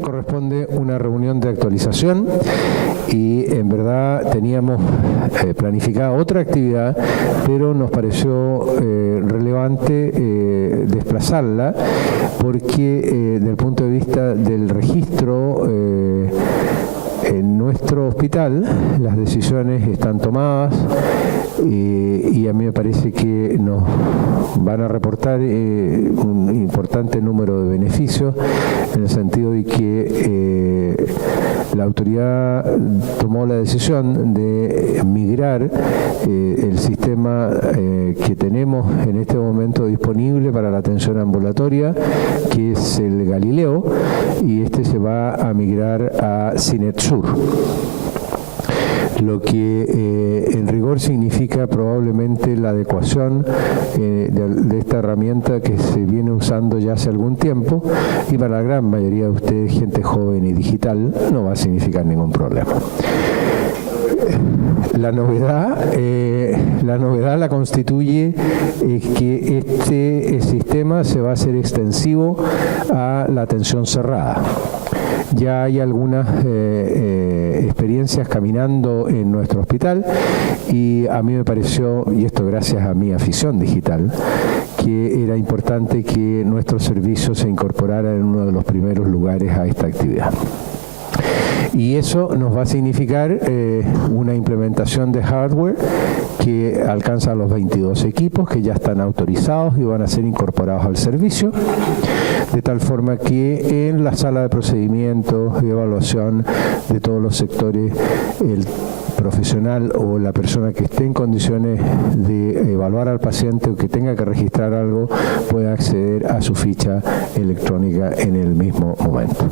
corresponde una reunión de actualización y en verdad teníamos planificada otra actividad, pero nos pareció relevante desplazarla porque desde el punto de vista del registro en nuestro hospital las decisiones están tomadas y a mí me parece que nos van a reportar un importante número de beneficios en el sentido de que la autoridad tomó la decisión de migrar el sistema que tenemos en este momento disponible para la atención ambulatoria, que es el Galileo, y este se va a migrar a CineSur, lo que en rigor significa probablemente la adecuación de esta herramienta que se viene usando ya hace algún tiempo, y para la gran mayoría de ustedes, gente joven y digital, no va a significar ningún problema. La novedad la constituye que este sistema se va a hacer extensivo a la atención cerrada. Ya hay algunas experiencias caminando en nuestro hospital y a mí me pareció, y esto gracias a mi afición digital, que era importante que nuestro servicio se incorporara en uno de los primeros lugares a esta actividad. Y eso nos va a significar una implementación de hardware que alcanza los 22 equipos que ya están autorizados y van a ser incorporados al servicio, de tal forma que en la sala de procedimientos y evaluación de todos los sectores, el profesional o la persona que esté en condiciones de evaluar al paciente o que tenga que registrar algo pueda acceder a su ficha electrónica en el mismo momento.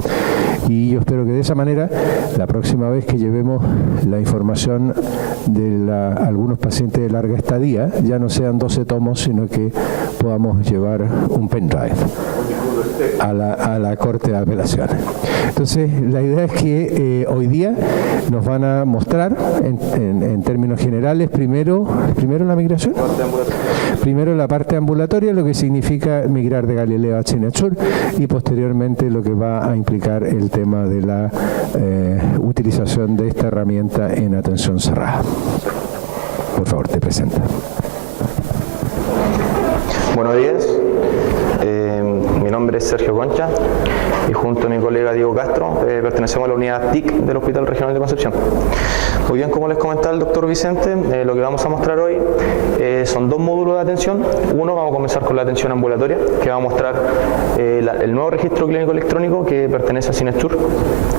Y yo espero que de esa manera, la próxima vez que llevemos la información de algunos pacientes de larga estadía, ya no sean 12 tomos, sino que podamos llevar un pendrive a la Corte de Apelaciones. Entonces, la idea es que hoy día nos van a mostrar, en términos generales, primero la migración, primero la parte ambulatoria, lo que significa migrar de Galileo a CineSur, y posteriormente lo que va a implicar el tema de la utilización de esta herramienta en atención cerrada. Por favor, te presenta. Buenos días. Mi nombre es Sergio Concha y junto a mi colega Diego Castro pertenecemos a la unidad TIC del Hospital Regional de Concepción. Muy bien, como les comentaba el doctor Vicente, lo que vamos a mostrar hoy son dos módulos de atención. Uno, vamos a comenzar con la atención ambulatoria, que va a mostrar el nuevo registro clínico electrónico que pertenece a CineSur.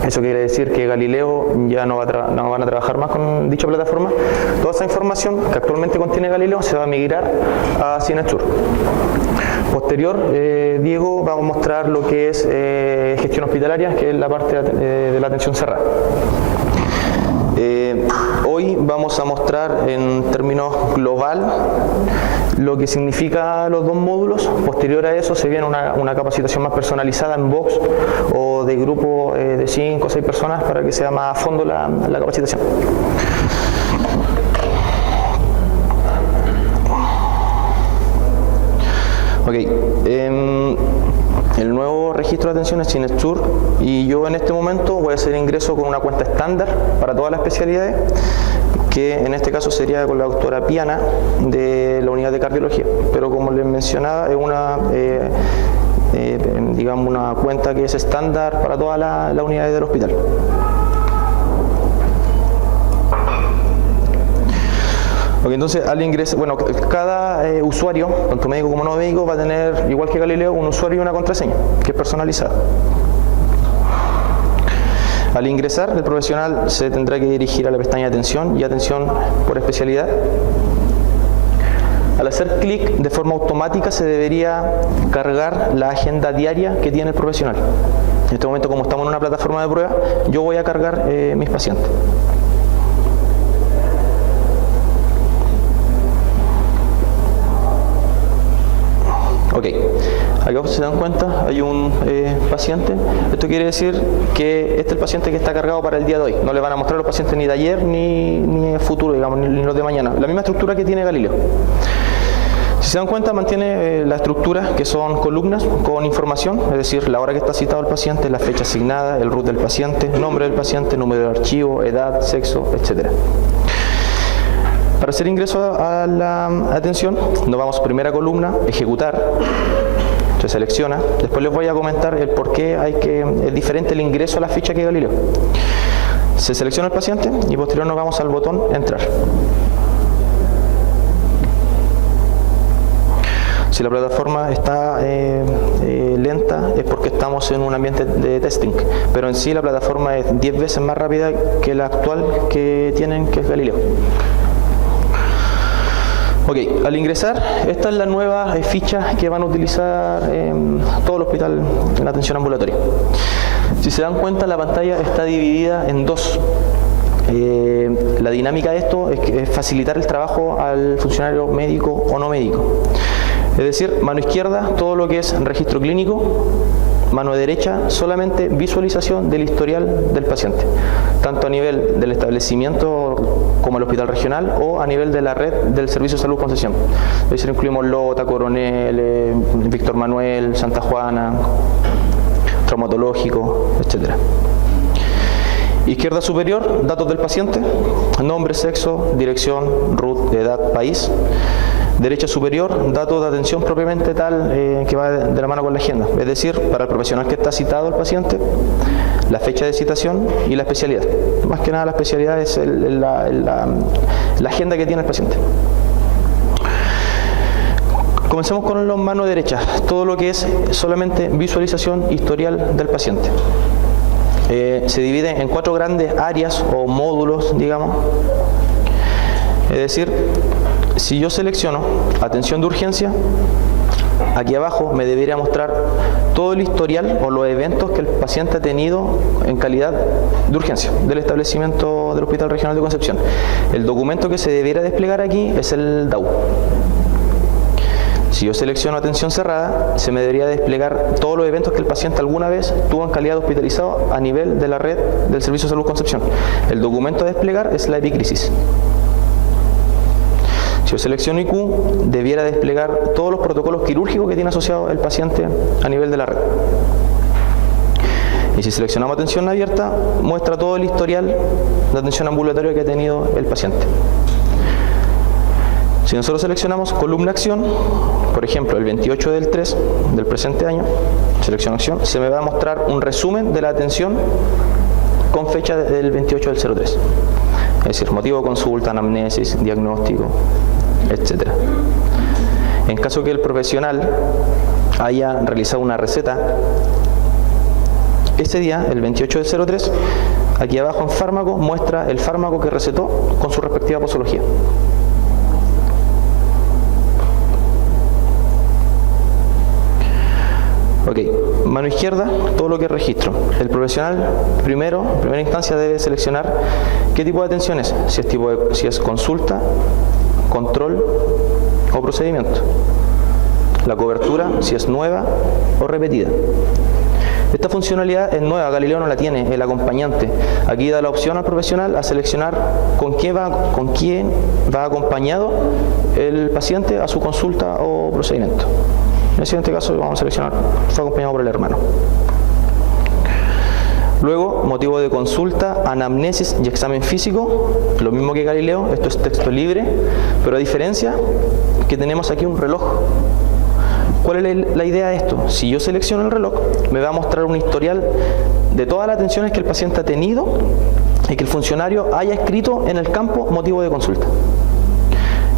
Eso quiere decir que Galileo ya no van a trabajar más con dicha plataforma. Toda esa información que actualmente contiene Galileo se va a migrar a CineSur. Posterior, Diego va a mostrar lo que es gestión hospitalaria, que es la parte de la atención cerrada. Hoy vamos a mostrar en términos global lo que significa los dos módulos. Posterior a eso se viene una capacitación más personalizada en box o de grupo de 5 o 6 personas para que sea más a fondo la capacitación. Ok, el nuevo registro de atención es CineSur y yo en este momento voy a hacer ingreso con una cuenta estándar para todas las especialidades, que en este caso sería con la doctora Piana de la unidad de cardiología, pero como les mencionaba es digamos una cuenta que es estándar para todas las unidades del hospital. Okay, entonces, al ingresar, bueno, cada usuario, tanto médico como no médico, va a tener, igual que Galileo, un usuario y una contraseña, que es personalizada. Al ingresar, el profesional se tendrá que dirigir a la pestaña de atención y atención por especialidad. Al hacer clic, de forma automática se debería cargar la agenda diaria que tiene el profesional. En este momento, como estamos en una plataforma de prueba, yo voy a cargar mis pacientes. Ok, acá se dan cuenta, hay un paciente. Esto quiere decir que este es el paciente que está cargado para el día de hoy. No le van a mostrar los pacientes ni de ayer ni futuro, digamos, ni los de mañana. La misma estructura que tiene Galileo. Si se dan cuenta, mantiene la estructura, que son columnas con información, es decir, la hora que está citado el paciente, la fecha asignada, el root del paciente, nombre del paciente, número del archivo, edad, sexo, etc. Para hacer ingreso a la atención, nos vamos a primera columna, ejecutar. Se selecciona. Después les voy a comentar el por qué es diferente el ingreso a la ficha que Galileo. Se selecciona el paciente y posterior nos vamos al botón entrar. Si la plataforma está lenta es porque estamos en un ambiente de testing, pero en sí la plataforma es 10 veces más rápida que la actual que tienen, que es Galileo. Ok, al ingresar, esta es la nueva ficha que van a utilizar todo el hospital en atención ambulatoria. Si se dan cuenta, la pantalla está dividida en dos. La dinámica de esto es facilitar el trabajo al funcionario médico o no médico. Es decir, mano izquierda, todo lo que es registro clínico. Mano derecha, solamente visualización del historial del paciente, tanto a nivel del establecimiento como el hospital regional o a nivel de la red del Servicio de Salud Concepción. Es decir, incluimos Lota, Coronel, Víctor Manuel, Santa Juana, traumatológico, etc. Izquierda superior, datos del paciente, nombre, sexo, dirección, root, edad, país. Derecha superior, datos de atención propiamente tal que va de la mano con la agenda. Es decir, para el profesional que está citado el paciente, la fecha de citación y la especialidad. Más que nada la especialidad es la agenda que tiene el paciente. Comencemos con la mano derecha, todo lo que es solamente visualización historial del paciente. Se divide en 4 grandes áreas o módulos, digamos. Es decir, si yo selecciono atención de urgencia, aquí abajo me debería mostrar todo el historial o los eventos que el paciente ha tenido en calidad de urgencia del establecimiento del Hospital Regional de Concepción. El documento que se debiera desplegar aquí es el DAU. Si yo selecciono atención cerrada, se me debería desplegar todos los eventos que el paciente alguna vez tuvo en calidad de hospitalizado a nivel de la red del Servicio de Salud Concepción. El documento a desplegar es la epicrisis. Si yo selecciono IQ, debiera desplegar todos los protocolos quirúrgicos que tiene asociado el paciente a nivel de la red. Y si seleccionamos atención abierta, muestra todo el historial de atención ambulatoria que ha tenido el paciente. Si nosotros seleccionamos columna acción, por ejemplo, el 28 del 3 del presente año, selecciono acción, se me va a mostrar un resumen de la atención con fecha del 28 del 03. Es decir, motivo de consulta, anamnesis, diagnóstico, etc. En caso que el profesional haya realizado una receta, ese día, el 28 del 03, aquí abajo en fármaco muestra el fármaco que recetó con su respectiva posología. Ok, mano izquierda, todo lo que es registro. El profesional, en primera instancia, debe seleccionar qué tipo de atención es, si es consulta, control o procedimiento. La cobertura, si es nueva o repetida. Esta funcionalidad es nueva, Galileo no la tiene, el acompañante. Aquí da la opción al profesional a seleccionar con quién va acompañado el paciente a su consulta o procedimiento. En este caso vamos a seleccionar, fue acompañado por el hermano. Luego, motivo de consulta, anamnesis y examen físico, lo mismo que Galileo, esto es texto libre, pero a diferencia que tenemos aquí un reloj. ¿Cuál es la idea de esto? Si yo selecciono el reloj, me va a mostrar un historial de todas las atenciones que el paciente ha tenido y que el funcionario haya escrito en el campo motivo de consulta.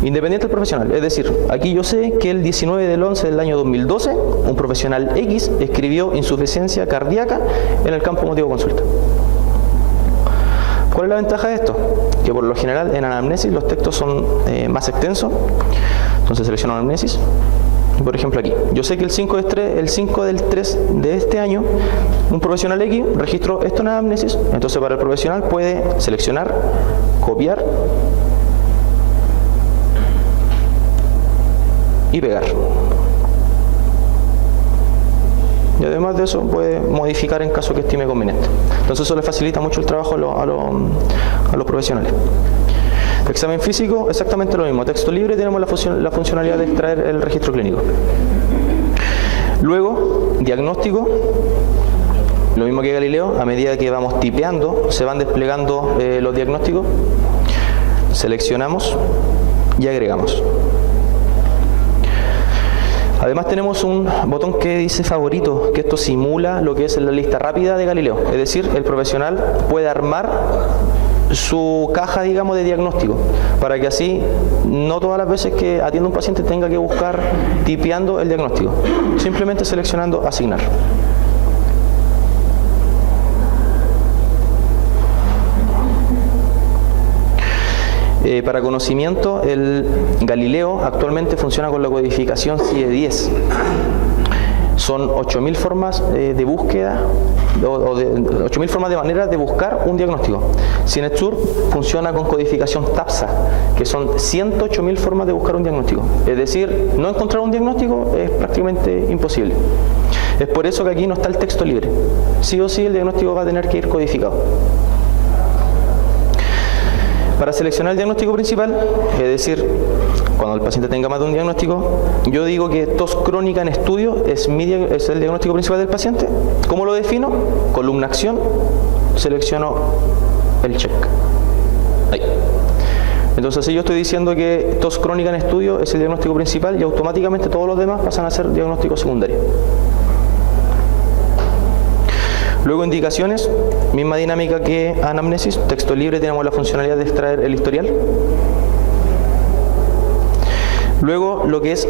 Independiente del profesional, es decir, aquí yo sé que el 19 del 11 del año 2012, un profesional X escribió insuficiencia cardíaca en el campo motivo de consulta. ¿Cuál es la ventaja de esto? Que por lo general en anamnesis los textos son más extensos, entonces selecciono anamnesis. Por ejemplo aquí, yo sé que el 5 del 3 de este año, un profesional X registró esto en anamnesis, entonces para el profesional puede seleccionar, copiar y pegar. Y además de eso puede modificar en caso que estime conveniente. Entonces eso le facilita mucho el trabajo a los profesionales. Examen físico, exactamente lo mismo. Texto libre, tenemos la funcionalidad de extraer el registro clínico. Luego, diagnóstico, lo mismo que Galileo, a medida que vamos tipeando, se van desplegando los diagnósticos, seleccionamos y agregamos. Además tenemos un botón que dice favorito, que esto simula lo que es la lista rápida de Galileo. Es decir, el profesional puede armar su caja, digamos, de diagnóstico, para que así no todas las veces que atienda un paciente tenga que buscar tipeando el diagnóstico, simplemente seleccionando asignar. Para conocimiento, el Galileo actualmente funciona con la codificación CIE 10. Son 8.000 formas de búsqueda, o 8.000 formas de maneras de buscar un diagnóstico. Cinestur funciona con codificación TAPSA, que son 108.000 formas de buscar un diagnóstico. Es decir, no encontrar un diagnóstico es prácticamente imposible. Es por eso que aquí no está el texto libre. Sí o sí el diagnóstico va a tener que ir codificado. Para seleccionar el diagnóstico principal, es decir, cuando el paciente tenga más de un diagnóstico, yo digo que tos crónica en estudio es el diagnóstico principal del paciente. ¿Cómo lo defino? Columna acción, selecciono el check. Ahí. Entonces, si yo estoy diciendo que tos crónica en estudio es el diagnóstico principal y automáticamente todos los demás pasan a ser diagnóstico secundario. Luego indicaciones, misma dinámica que anamnesis, texto libre, tenemos la funcionalidad de extraer el historial. Luego lo que es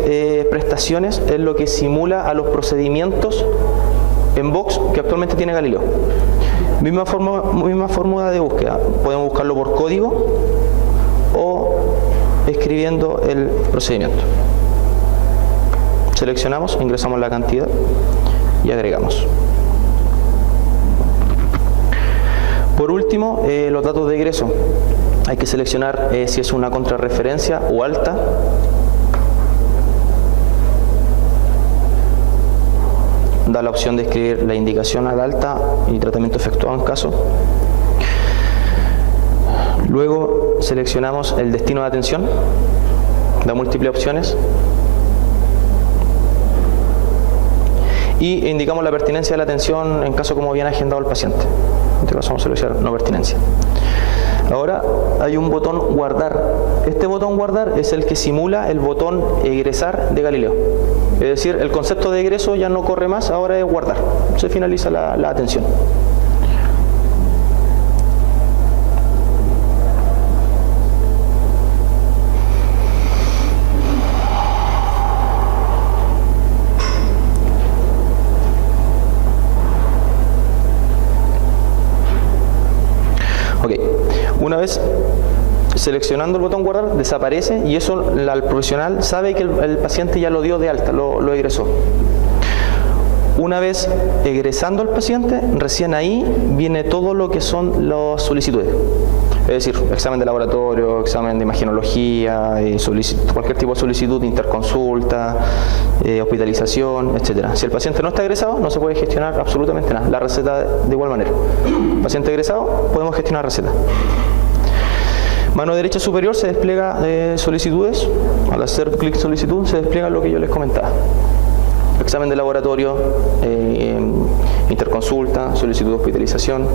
prestaciones es lo que simula a los procedimientos en box que actualmente tiene Galileo. Misma fórmula de búsqueda, podemos buscarlo por código o escribiendo el procedimiento. Seleccionamos, ingresamos la cantidad y agregamos. Por último, los datos de egreso. Hay que seleccionar si es una contrarreferencia o alta. Da la opción de escribir la indicación al alta y tratamiento efectuado en caso. Luego seleccionamos el destino de atención. Da múltiples opciones. Y indicamos la pertinencia de la atención en caso como bien agendado el paciente. En este caso vamos a seleccionar no pertinencia. Ahora hay un botón guardar. Este botón guardar es el que simula el botón egresar de Galileo. Es decir, el concepto de egreso ya no corre más, ahora es guardar. Se finaliza la atención. Ok, una vez seleccionando el botón guardar, desaparece y eso el profesional sabe que el paciente ya lo dio de alta, lo egresó. Una vez egresando al paciente, recién ahí viene todo lo que son las solicitudes. Es decir, examen de laboratorio, examen de imagenología, cualquier tipo de solicitud, interconsulta, hospitalización, etc. Si el paciente no está egresado, no se puede gestionar absolutamente nada. La receta de igual manera. Paciente egresado, podemos gestionar receta. Mano derecha superior se despliega solicitudes. Al hacer clic solicitud se despliega lo que yo les comentaba. Examen de laboratorio, interconsulta, solicitud de hospitalización.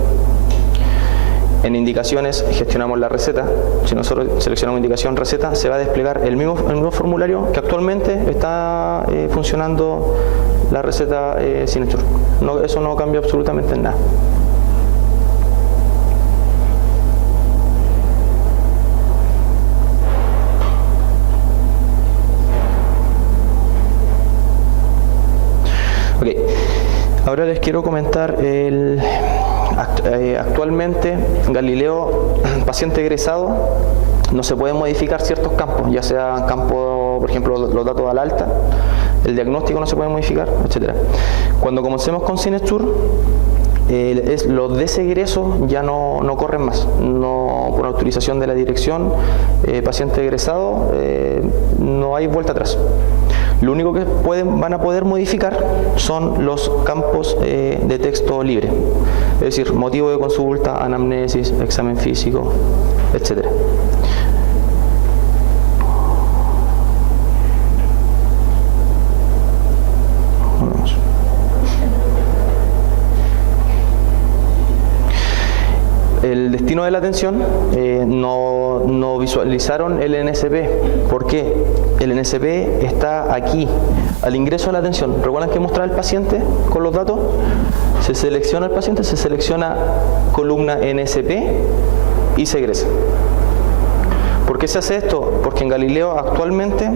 En indicaciones gestionamos la receta. Si nosotros seleccionamos indicación receta, se va a desplegar el mismo formulario que actualmente está funcionando la receta Cinestur. Eso no cambia absolutamente en nada. Ok, ahora les quiero comentar actualmente Galileo, paciente egresado, no se pueden modificar ciertos campos, ya sea campo, por ejemplo, los datos al alta, el diagnóstico no se puede modificar, etc. Cuando comencemos con Cinestur, los desegresos ya no corren más, por autorización de la dirección, paciente egresado, no hay vuelta atrás. Lo único que van a poder modificar son los campos de texto libre, es decir, motivo de consulta, anamnesis, examen físico, etc. de la atención no visualizaron el NSP. ¿Por qué? El NSP está aquí, al ingreso de la atención. ¿Recuerdan que mostraba el paciente con los datos? Se selecciona el paciente, se selecciona columna NSP y se egresa. ¿Por qué se hace esto? Porque en Galileo actualmente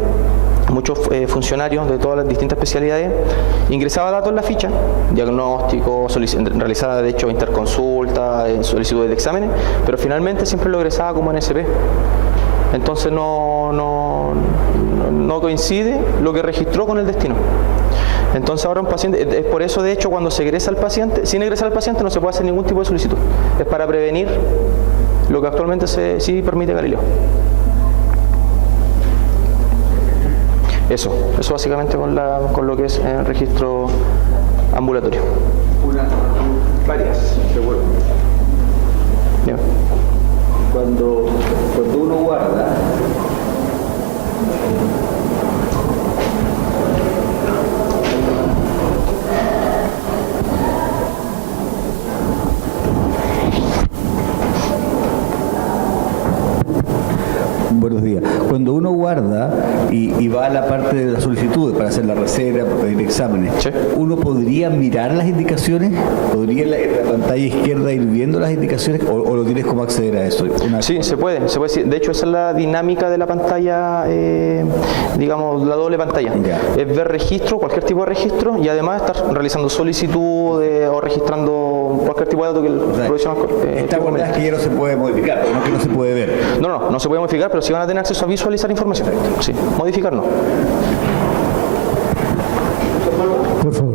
muchos funcionarios de todas las distintas especialidades ingresaban datos en la ficha, diagnóstico, realizaba de hecho interconsulta, solicitudes de exámenes, pero finalmente siempre lo egresaba como NSP. Entonces no coincide lo que registró con el destino. Entonces ahora un paciente, es por eso de hecho cuando se egresa al paciente, sin egresar al paciente no se puede hacer ningún tipo de solicitud. Es para prevenir lo que actualmente sí permite Galileo. Eso básicamente con lo que es el registro ambulatorio. Varias, recuerdo. Bien. Cuando uno guarda, buenos días. Cuando uno guarda y va a la parte de la solicitud para hacer la receta, para pedir exámenes, Sí. ¿uno podría mirar las indicaciones? ¿Podría en la pantalla izquierda ir viendo las indicaciones o lo tienes como acceder a eso? Sí, se puede. De hecho, esa es la dinámica de la pantalla, digamos, la doble pantalla. Ya. Es ver registro, cualquier tipo de registro, y además estar realizando solicitudes o registrando cualquier tipo de dato que el profesional Esta guardada es que ya no se puede modificar, pero no que no se puede ver. No se puede modificar, pero sí van a tener acceso a visualizar información. Sí, modificar no. Por favor.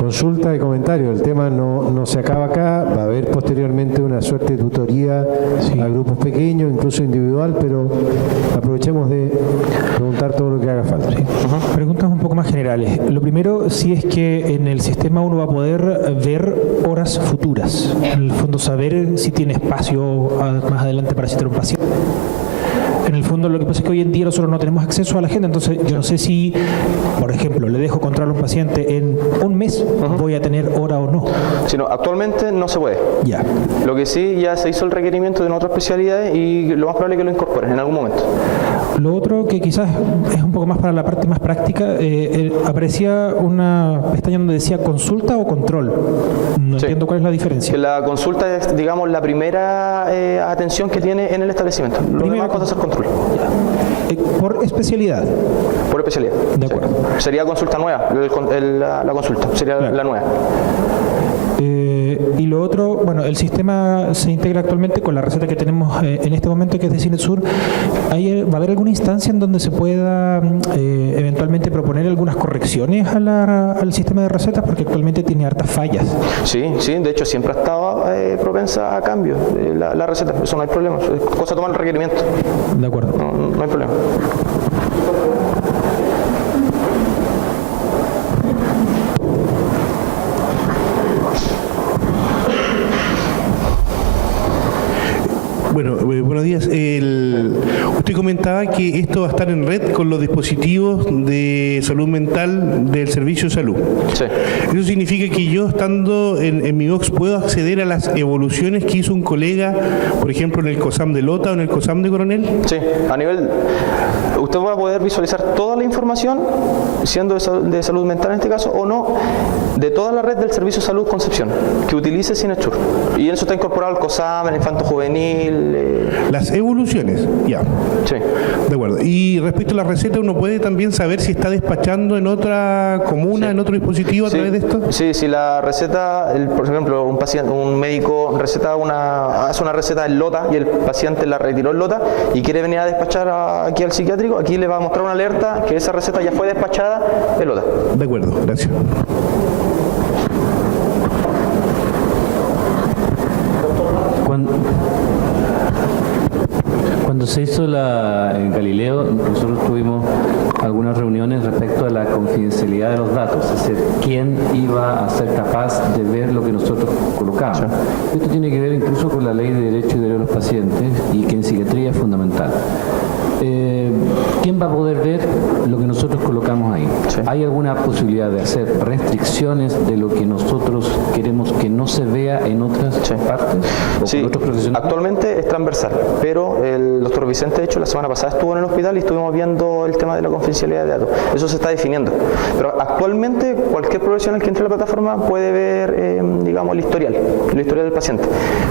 Consulta y comentario. El tema no se acaba acá. Va a haber posteriormente una suerte de tutoría a grupos pequeños, incluso individual, pero aprovechemos de preguntar todo lo que haga falta. ¿Sí? Preguntas un poco más generales. Lo primero, si es que en el sistema uno va a poder ver horas futuras. En el fondo, saber si tiene espacio más adelante para citar un paciente. En el fondo, lo que pasa es que hoy en día nosotros no tenemos acceso a la agenda, entonces yo no sé si, por ejemplo, le dejo controlar a un paciente en un mes, voy a tener hora o no. Sino, actualmente no se puede. Ya. Lo que sí, ya se hizo el requerimiento de otras especialidades y lo más probable es que lo incorporen en algún momento. Lo otro que quizás es un poco más para la parte más práctica, aparecía una pestaña donde decía consulta o control. No Sí. entiendo cuál es la diferencia. Que la consulta es, digamos, la primera atención que tiene en el establecimiento. Lo Primera demás pasa a ser control. Por especialidad. Por especialidad. De acuerdo. Sí. Sería consulta nueva, la consulta, sería Claro. la nueva. Y lo otro, bueno, el sistema se integra actualmente con la receta que tenemos en este momento, que es de CineSur. ¿Va a haber alguna instancia en donde se pueda eventualmente proponer algunas correcciones al sistema de recetas? Porque actualmente tiene hartas fallas. Sí, de hecho siempre ha estado propensa a cambio la receta, eso no hay problema, es cosa de tomar el requerimiento, De acuerdo. no hay problema. Bueno, buenos días. Usted comentaba que esto va a estar en red con los dispositivos de salud mental del Servicio de Salud. Sí. Eso significa que yo, estando en mi box, puedo acceder a las evoluciones que hizo un colega, por ejemplo, en el COSAM de Lota o en el COSAM de Coronel. Sí, a nivel, usted va a poder visualizar toda la información, siendo de salud mental en este caso, o no, de toda la red del Servicio de Salud Concepción, que utilice CineSur. Y eso está incorporado al COSAM, el infanto juvenil. Las evoluciones, ya. Sí. De acuerdo. Y respecto a la receta, ¿uno puede también saber si está despachando en otra comuna, Sí. en otro dispositivo a través de esto? Sí, si la receta, por ejemplo, un médico hace una receta en Lota y el paciente la retiró en Lota y quiere venir a despachar aquí al psiquiátrico, aquí le va a mostrar una alerta que esa receta ya fue despachada en Lota. De acuerdo, gracias. Cuando se hizo en Galileo, nosotros tuvimos algunas reuniones respecto a la confidencialidad de los datos, es decir, quién iba a ser capaz de ver lo que nosotros colocamos. Esto tiene que ver incluso con la ley de derecho y derecho de los pacientes, y que en psiquiatría es fundamental. ¿Quién va a poder ver lo que nosotros colocamos ahí? Sí. ¿Hay alguna posibilidad de hacer restricciones de lo que nosotros queremos que no se vea en otras partes o Sí, con otros profesionales? actualmente es transversal, pero el doctor Vicente, de hecho, la semana pasada estuvo en el hospital y estuvimos viendo el tema de la confidencialidad de datos. Eso se está definiendo. Pero actualmente cualquier profesional que entre a la plataforma puede ver, digamos, el historial del paciente.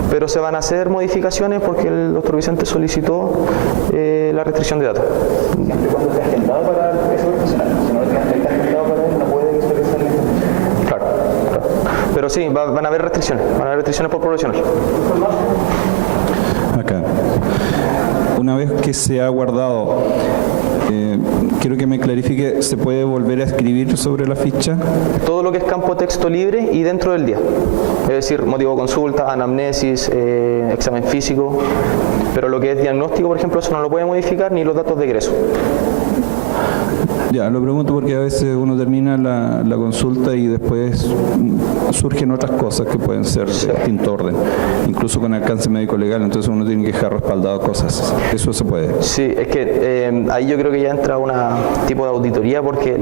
Pero se van a hacer modificaciones porque el doctor Vicente solicitó la restricción de datos. Siempre y cuando esté agendado para ese profesional. Si no está agendado para él, no puede expresar la información. Claro. Pero sí, van a haber restricciones por profesional. Acá. Una vez que se ha guardado, quiero que me clarifique, ¿se puede volver a escribir sobre la ficha? Todo lo que es campo texto libre y dentro del día. Es decir, motivo de consulta, anamnesis, examen físico. Pero lo que es diagnóstico, por ejemplo, eso no lo puede modificar ni los datos de egreso. Ya, lo pregunto porque a veces uno termina la consulta y después surgen otras cosas que pueden ser de distinto orden, incluso con alcance médico legal, entonces uno tiene que dejar respaldado cosas. Eso se puede. Sí, es que ahí yo creo que ya entra un tipo de auditoría porque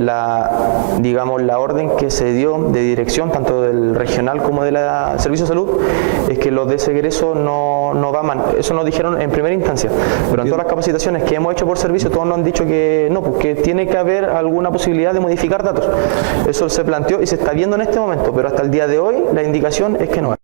digamos, la orden que se dio de dirección, tanto del regional como del Servicio de Salud, es que los de ese egreso no va mal. Eso nos dijeron en primera instancia, pero en todas las capacitaciones que hemos hecho por servicio, todos nos han dicho que no, porque tiene que haber alguna posibilidad de modificar datos. Eso se planteó y se está viendo en este momento, pero hasta el día de hoy la indicación es que no hay.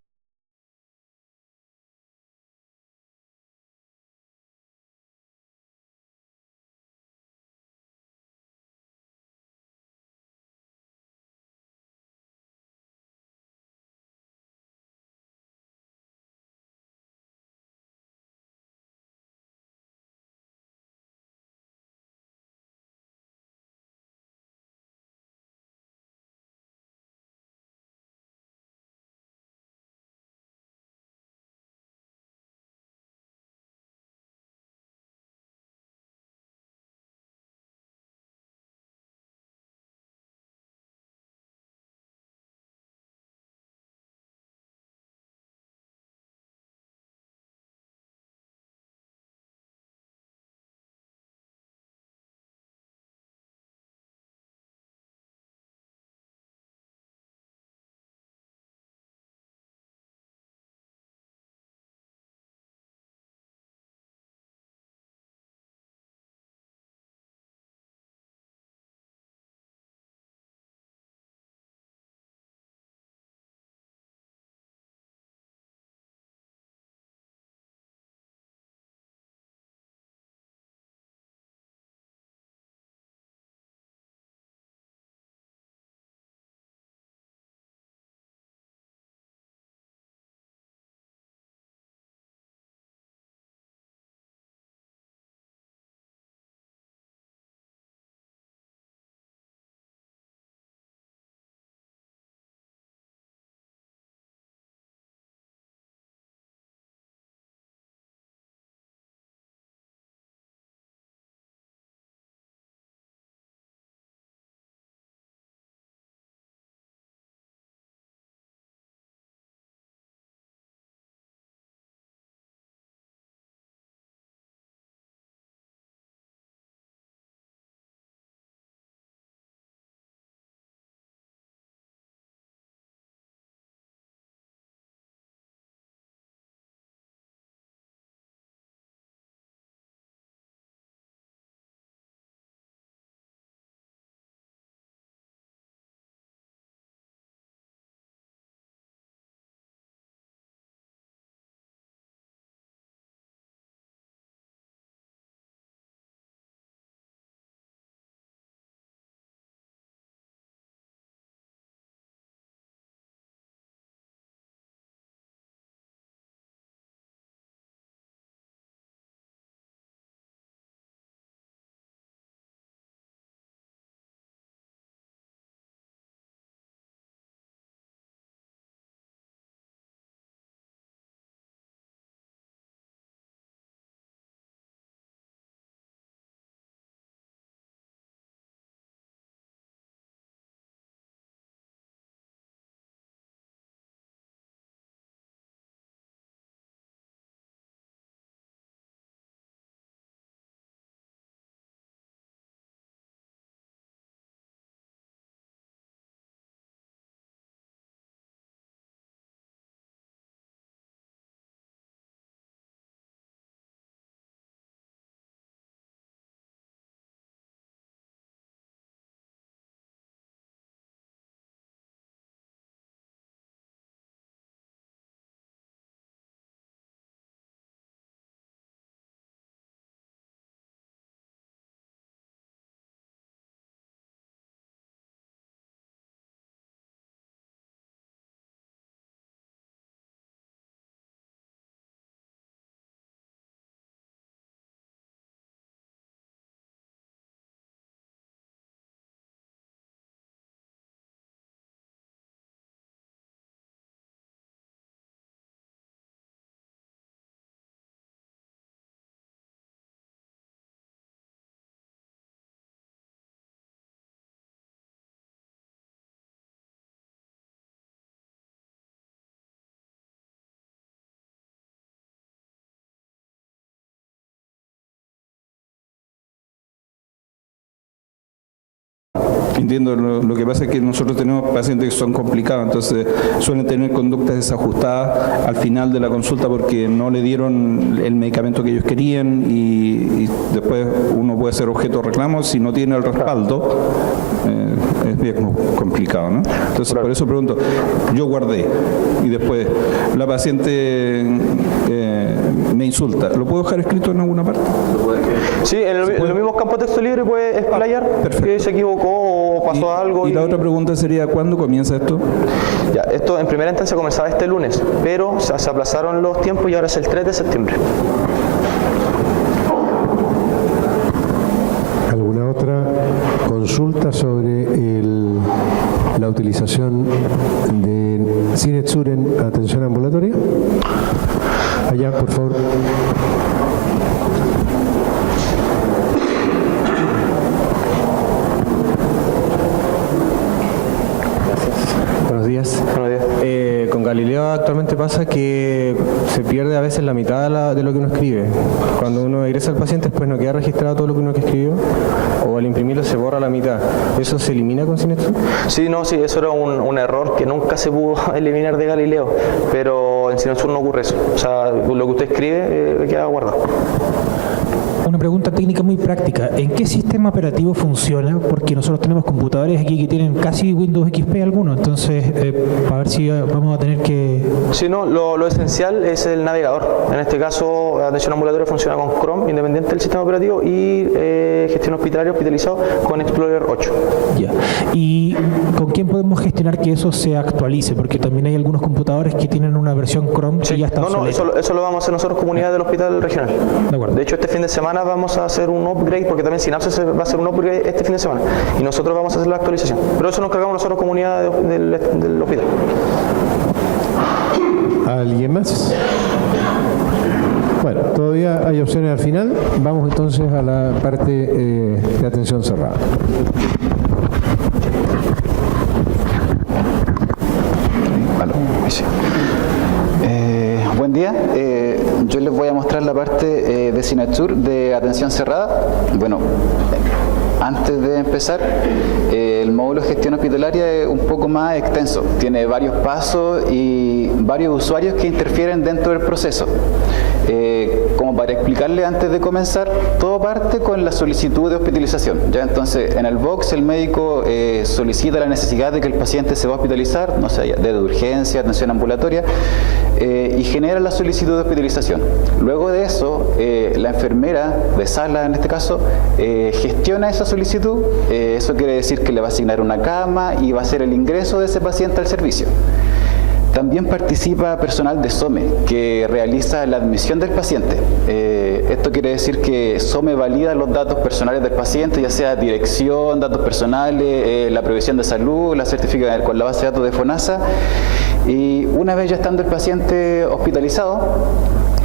Entiendo, lo que pasa es que nosotros tenemos pacientes que son complicados, entonces suelen tener conductas desajustadas al final de la consulta porque no le dieron el medicamento que ellos querían y después uno puede ser objeto de reclamo si no tiene el respaldo. Es bien complicado, ¿no? Entonces, por eso pregunto, yo guardé y después la paciente me insulta, ¿lo puedo dejar escrito en alguna parte? Sí, en los mismos campos de texto libre puede explayar que se equivocó o pasó algo. Y la otra pregunta sería, ¿cuándo comienza esto? Ya, esto en primera instancia comenzaba este lunes, pero se aplazaron los tiempos y ahora es el 3 de septiembre. ¿Alguna otra consulta sobre la utilización de Cinetsur en atención ambulatoria? Allá, por favor. Buenos días. Con Galileo actualmente pasa que se pierde a veces la mitad de lo que uno escribe. Cuando uno egresa al paciente, después no queda registrado todo lo que uno escribió, o al imprimirlo se borra la mitad. ¿Eso se elimina con Cinetsur? Sí, eso era un error que nunca se pudo eliminar de Galileo, pero en Cinetsur no ocurre eso. O sea, lo que usted escribe queda guardado. Una pregunta técnica muy práctica. ¿En qué sistema operativo funciona? Porque nosotros tenemos computadores aquí que tienen casi Windows XP algunos, entonces a ver si vamos a tener que... Sí, no, lo esencial es el navegador. En este caso, atención ambulatoria funciona con Chrome, independiente del sistema operativo, y gestión hospitalaria hospitalizado con Explorer 8. Ya. ¿Y con quién podemos gestionar que eso se actualice? Porque también hay algunos computadores que tienen una versión Chrome que ya está obsoleta. Eso lo vamos a hacer nosotros, comunidad del hospital regional. De acuerdo. De hecho, este fin de semana vamos a hacer un upgrade, porque también Synapses va a hacer un upgrade este fin de semana, y nosotros vamos a hacer la actualización. Pero eso nos cargamos nosotros, comunidad del hospital. ¿Alguien más? Bueno, todavía hay opciones al final. Vamos entonces a la parte de atención cerrada. Buen día, yo les voy a mostrar la parte de Cinetsur de atención cerrada. Bueno, antes de empezar, el módulo de gestión hospitalaria es un poco más extenso, tiene varios pasos y varios usuarios que interfieren dentro del proceso. Como para explicarle antes de comenzar, todo parte con la solicitud de hospitalización. ¿Ya? Entonces, en el box el médico solicita la necesidad de que el paciente se va a hospitalizar, no sé, de urgencia, atención ambulatoria, y genera la solicitud de hospitalización. Luego de eso, la enfermera de sala, en este caso, gestiona esa solicitud. Eso quiere decir que le va a asignar una cama y va a hacer el ingreso de ese paciente al servicio. También participa personal de SOME, que realiza la admisión del paciente. Esto quiere decir que SOME valida los datos personales del paciente, ya sea dirección, datos personales, la previsión de salud, la certifica con la base de datos de FONASA. Y una vez ya estando el paciente hospitalizado,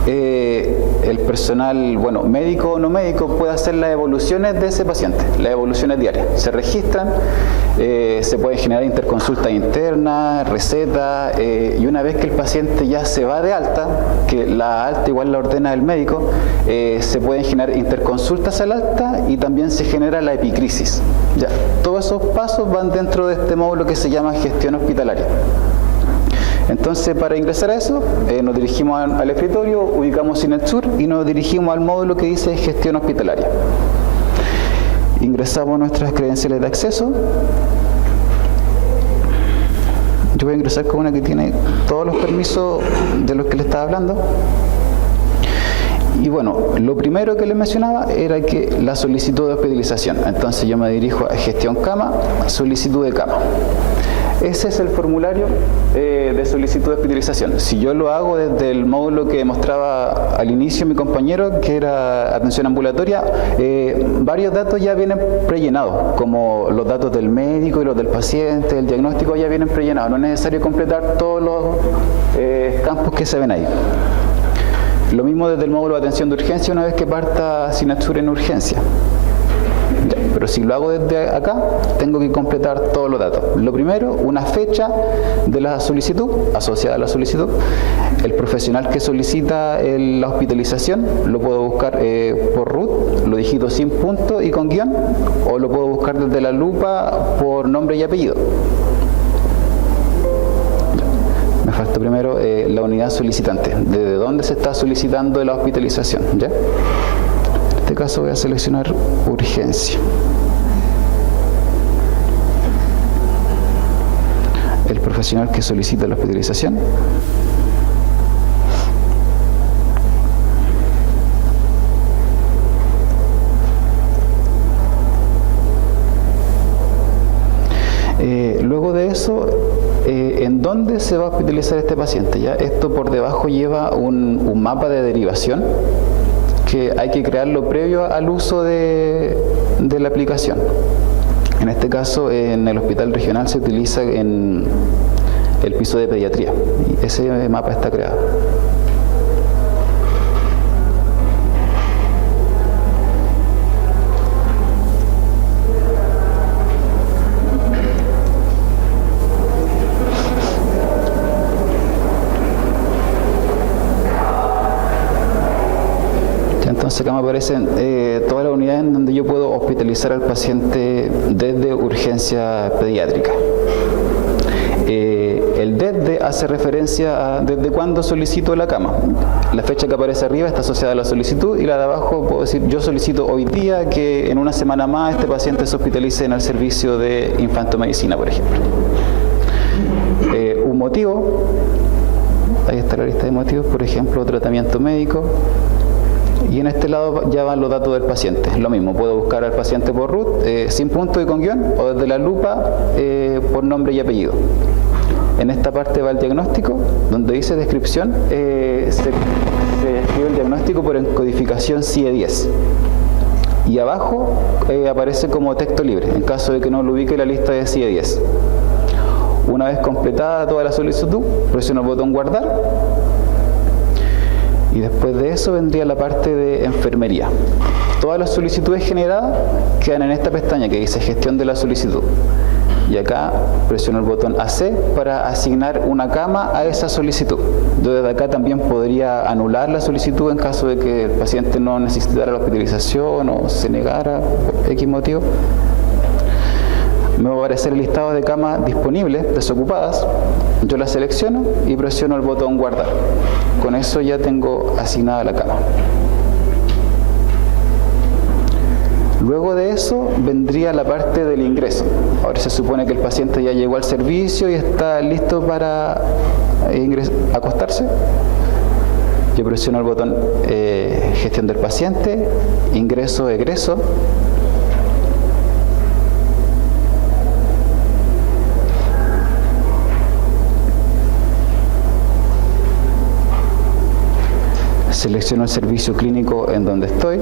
el personal, bueno, médico o no médico, puede hacer las evoluciones de ese paciente, las evoluciones diarias. Se registran, se pueden generar interconsultas internas, recetas, y una vez que el paciente ya se va de alta, que la alta igual la ordena el médico, se pueden generar interconsultas al alta y también se genera la epicrisis. Ya, todos esos pasos van dentro de este módulo que se llama gestión hospitalaria. Entonces, para ingresar a eso, nos dirigimos al escritorio, ubicamos Cinetsur y nos dirigimos al módulo que dice gestión hospitalaria. Ingresamos nuestras credenciales de acceso. Yo voy a ingresar con una que tiene todos los permisos de los que le estaba hablando. Y bueno, lo primero que les mencionaba era que la solicitud de hospitalización. Entonces yo me dirijo a gestión cama, solicitud de cama. Ese es el formulario de solicitud de hospitalización. Si yo lo hago desde el módulo que mostraba al inicio mi compañero, que era atención ambulatoria, varios datos ya vienen prellenados, como los datos del médico y los del paciente, el diagnóstico ya vienen prellenados. No es necesario completar todos los campos que se ven ahí. Lo mismo desde el módulo de atención de urgencia una vez que parta Cinetsur en urgencia. Pero si lo hago desde acá, tengo que completar todos los datos. Lo primero, una fecha de la solicitud, asociada a la solicitud. El profesional que solicita la hospitalización, lo puedo buscar por root, lo digito sin punto y con guión, o lo puedo buscar desde la lupa por nombre y apellido. Me falta primero la unidad solicitante, desde dónde se está solicitando la hospitalización, ¿ya? En este caso voy a seleccionar urgencia. El profesional que solicita la hospitalización. Luego de eso, ¿en dónde se va a hospitalizar este paciente? ¿Ya? Esto por debajo lleva un mapa de derivación que hay que crearlo previo al uso de la aplicación. En este caso, en el hospital regional se utiliza en el piso de pediatría y ese mapa está creado. Entonces acá me aparecen todas las unidades en donde yo puedo hospitalizar al paciente desde urgencia pediátrica. El desde hace referencia a desde cuándo solicito la cama. La fecha que aparece arriba está asociada a la solicitud y la de abajo puedo decir yo solicito hoy día que en una semana más este paciente se hospitalice en el servicio de infantomedicina, por ejemplo. Un motivo, ahí está la lista de motivos, por ejemplo, tratamiento médico. Y en este lado ya van los datos del paciente. Lo mismo, puedo buscar al paciente por root, sin punto y con guión, o desde la lupa por nombre y apellido. En esta parte va el diagnóstico, donde dice descripción, se escribe el diagnóstico por encodificación CIE-10. Y abajo aparece como texto libre, en caso de que no lo ubique la lista de CIE-10. Una vez completada toda la solicitud, presiono el botón guardar. Y después de eso vendría la parte de enfermería. Todas las solicitudes generadas quedan en esta pestaña que dice gestión de la solicitud. Y acá presiono el botón AC para asignar una cama a esa solicitud. Yo desde acá también podría anular la solicitud en caso de que el paciente no necesitara la hospitalización o se negara por X motivo. Me va a aparecer el listado de camas disponibles, desocupadas. Yo las selecciono y presiono el botón guardar. Con eso ya tengo asignada la cama. Luego de eso vendría la parte del ingreso. Ahora se supone que el paciente ya llegó al servicio y está listo para acostarse. Yo presiono el botón gestión del paciente, ingreso, egreso. Selecciono el servicio clínico en donde estoy,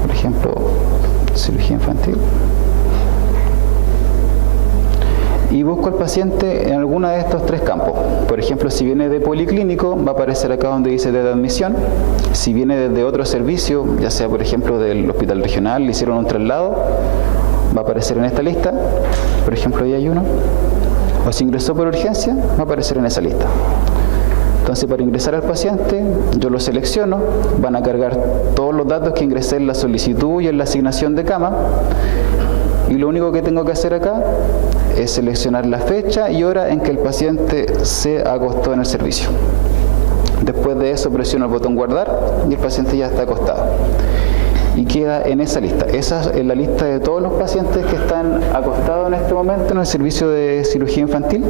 por ejemplo, cirugía infantil, y busco al paciente en alguno de estos tres campos. Por ejemplo, si viene de policlínico, va a aparecer acá donde dice de admisión. Si viene desde otro servicio, ya sea por ejemplo del hospital regional, le hicieron un traslado, va a aparecer en esta lista, por ejemplo ahí hay uno, o si ingresó por urgencia, va a aparecer en esa lista. Entonces, para ingresar al paciente, yo lo selecciono, van a cargar todos los datos que ingresé en la solicitud y en la asignación de cama, y lo único que tengo que hacer acá es seleccionar la fecha y hora en que el paciente se acostó en el servicio. Después de eso presiono el botón guardar y el paciente ya está acostado. Y queda en esa lista. Esa es la lista de todos los pacientes que están acostados en este momento en el servicio de cirugía infantil.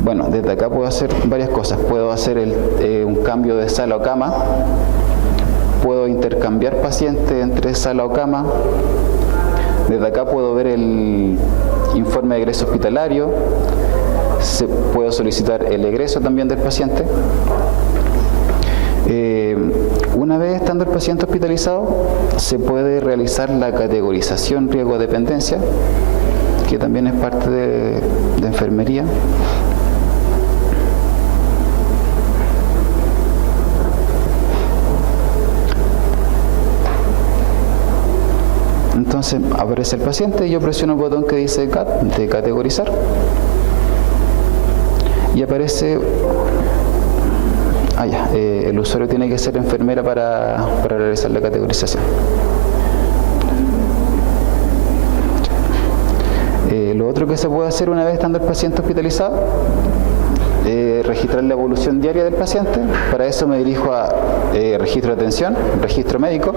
Bueno, desde acá puedo hacer varias cosas. Puedo hacer un cambio de sala o cama. Puedo intercambiar pacientes entre sala o cama. Desde acá puedo ver el informe de egreso hospitalario. Puedo solicitar el egreso también del paciente. Una vez estando el paciente hospitalizado, se puede realizar la categorización riesgo-dependencia, que también es parte de enfermería. Entonces aparece el paciente y yo presiono el botón que dice de categorizar y aparece El usuario tiene que ser enfermera para realizar la categorización. Lo otro que se puede hacer una vez estando el paciente hospitalizado, registrar la evolución diaria del paciente. Para eso me dirijo a registro de atención, registro médico.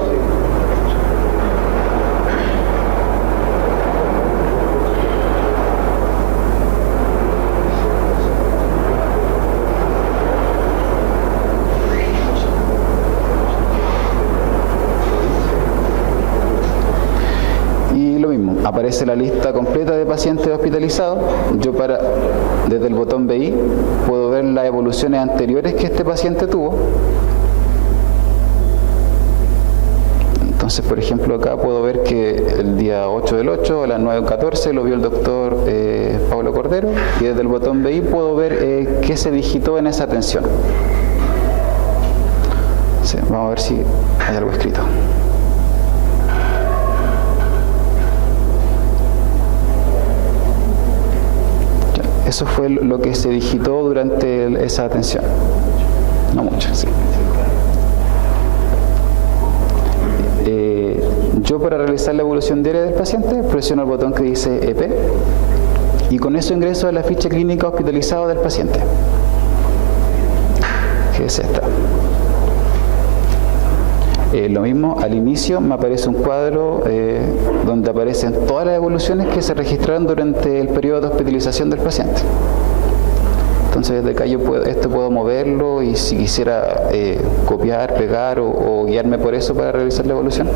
Aparece la lista completa de pacientes hospitalizados. Yo desde el botón BI puedo ver las evoluciones anteriores que este paciente tuvo. Entonces, por ejemplo, acá puedo ver que el día 8 del 8 a las 9:14 lo vio el doctor Pablo Cordero, y desde el botón BI puedo ver qué se digitó en esa atención. Sí, vamos a ver si hay algo escrito. Eso fue lo que se digitó durante esa atención. No mucho, sí. Yo, para realizar la evolución diaria del paciente, presiono el botón que dice EP y con eso ingreso a la ficha clínica hospitalizada del paciente, que es esta. Lo mismo, al inicio me aparece un cuadro donde aparecen todas las evoluciones que se registraron durante el periodo de hospitalización del paciente. Entonces, desde acá puedo moverlo, y si quisiera copiar, pegar o guiarme por eso para realizar la evolución.